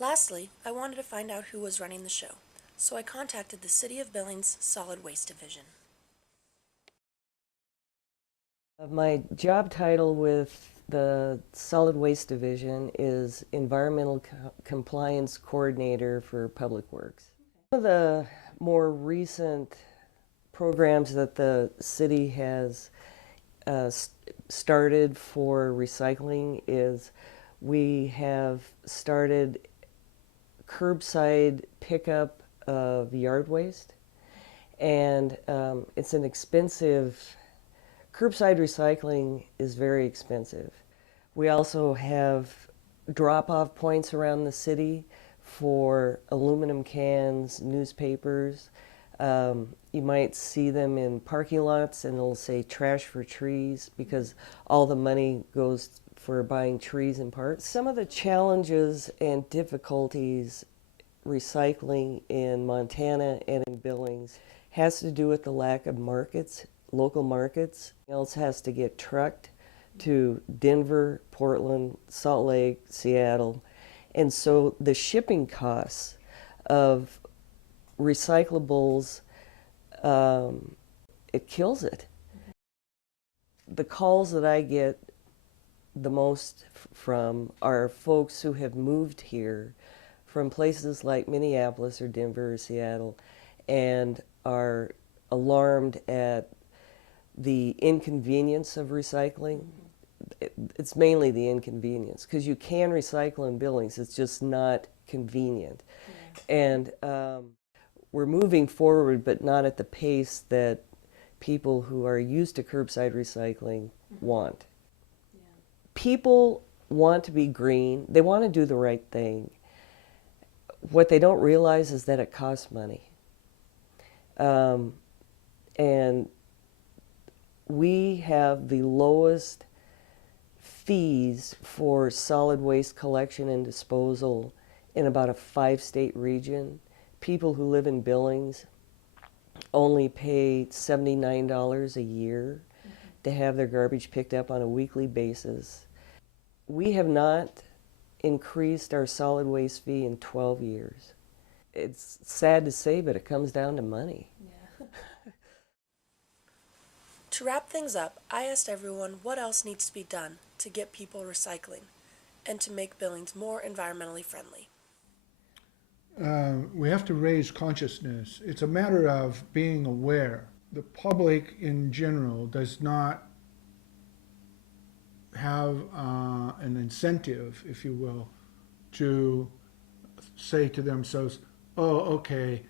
Lastly, I wanted to find out who was running the show, so I contacted the City of Billings Solid Waste Division. My job title with the Solid Waste Division is Environmental Compliance Coordinator for Public Works. One of the more recent programs that the city has started for recycling is we have started curbside pickup of yard waste, and it's an expensive. Curbside recycling is very expensive. We also have drop-off points around the city for aluminum cans, newspapers. You might see them in parking lots and it'll say trash for trees because all the money goes for buying trees and parts. Some of the challenges and difficulties recycling in Montana and in Billings has to do with the lack of markets, local markets. Else has to get trucked to Denver, Portland, Salt Lake, Seattle. And so the shipping costs of recyclables, it kills it. The calls that I get the most from are folks who have moved here from places like Minneapolis or Denver or Seattle and are alarmed at the inconvenience of recycling. It's mainly the inconvenience because you can recycle in Billings, it's just not convenient. Yeah. And we're moving forward, but not at the pace that people who are used to curbside recycling want. Yeah. People want to be green, they want to do the right thing. What they don't realize is that it costs money. And we have the lowest fees for solid waste collection and disposal in about a 5-state region. People who live in Billings only pay $79 a year to have their garbage picked up on a weekly basis. We have not increased our solid waste fee in 12 years. It's sad to say, but it comes down to money. Yeah. To wrap things up, I asked everyone what else needs to be done to get people recycling and to make Billings more environmentally friendly. We have to raise consciousness. It's a matter of being aware. The public in general does not have an incentive, if you will, to say to themselves, oh, okay,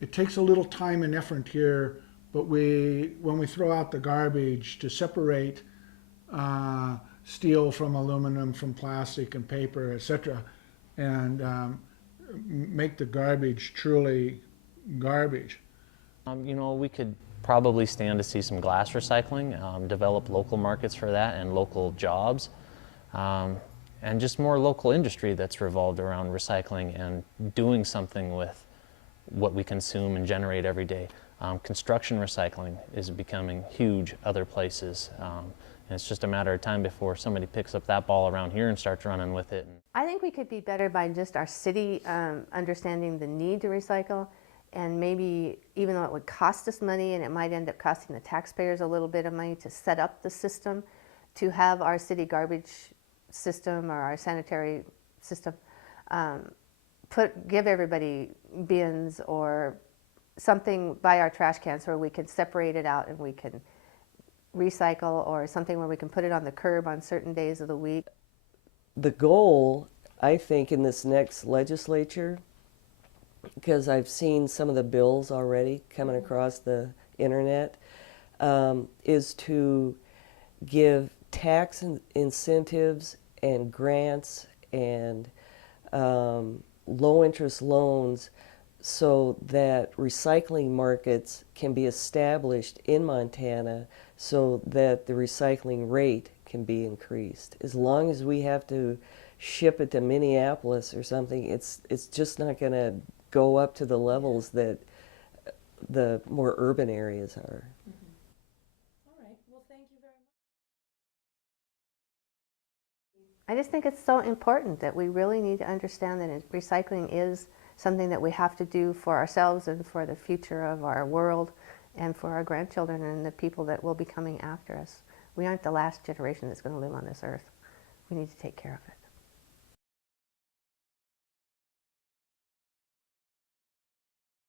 it takes a little time and effort here, but when we throw out the garbage to separate steel from aluminum, from plastic and paper, etc., and make the garbage truly garbage. We could probably stand to see some glass recycling, develop local markets for that and local jobs, and just more local industry that's revolved around recycling and doing something with what we consume and generate every day. Construction recycling is becoming huge other places. And it's just a matter of time before somebody picks up that ball around here and starts running with it. I think we could be better by just our city understanding the need to recycle, and maybe even though it would cost us money and it might end up costing the taxpayers a little bit of money to set up the system, to have our city garbage system or our sanitary system give everybody bins or something by our trash cans where we can separate it out and we can recycle, or something where we can put it on the curb on certain days of the week. The goal, I think, in this next legislature, because I've seen some of the bills already coming across the internet, is to give tax incentives and grants and low interest loans so that recycling markets can be established in Montana so that the recycling rate can be increased. As long as we have to ship it to Minneapolis or something, it's just not going to go up to the levels that the more urban areas are. All right. Well, thank you very much. I just think it's so important that we really need to understand that recycling is something that we have to do for ourselves and for the future of our world and for our grandchildren and the people that will be coming after us. We aren't the last generation that's going to live on this earth. We need to take care of it.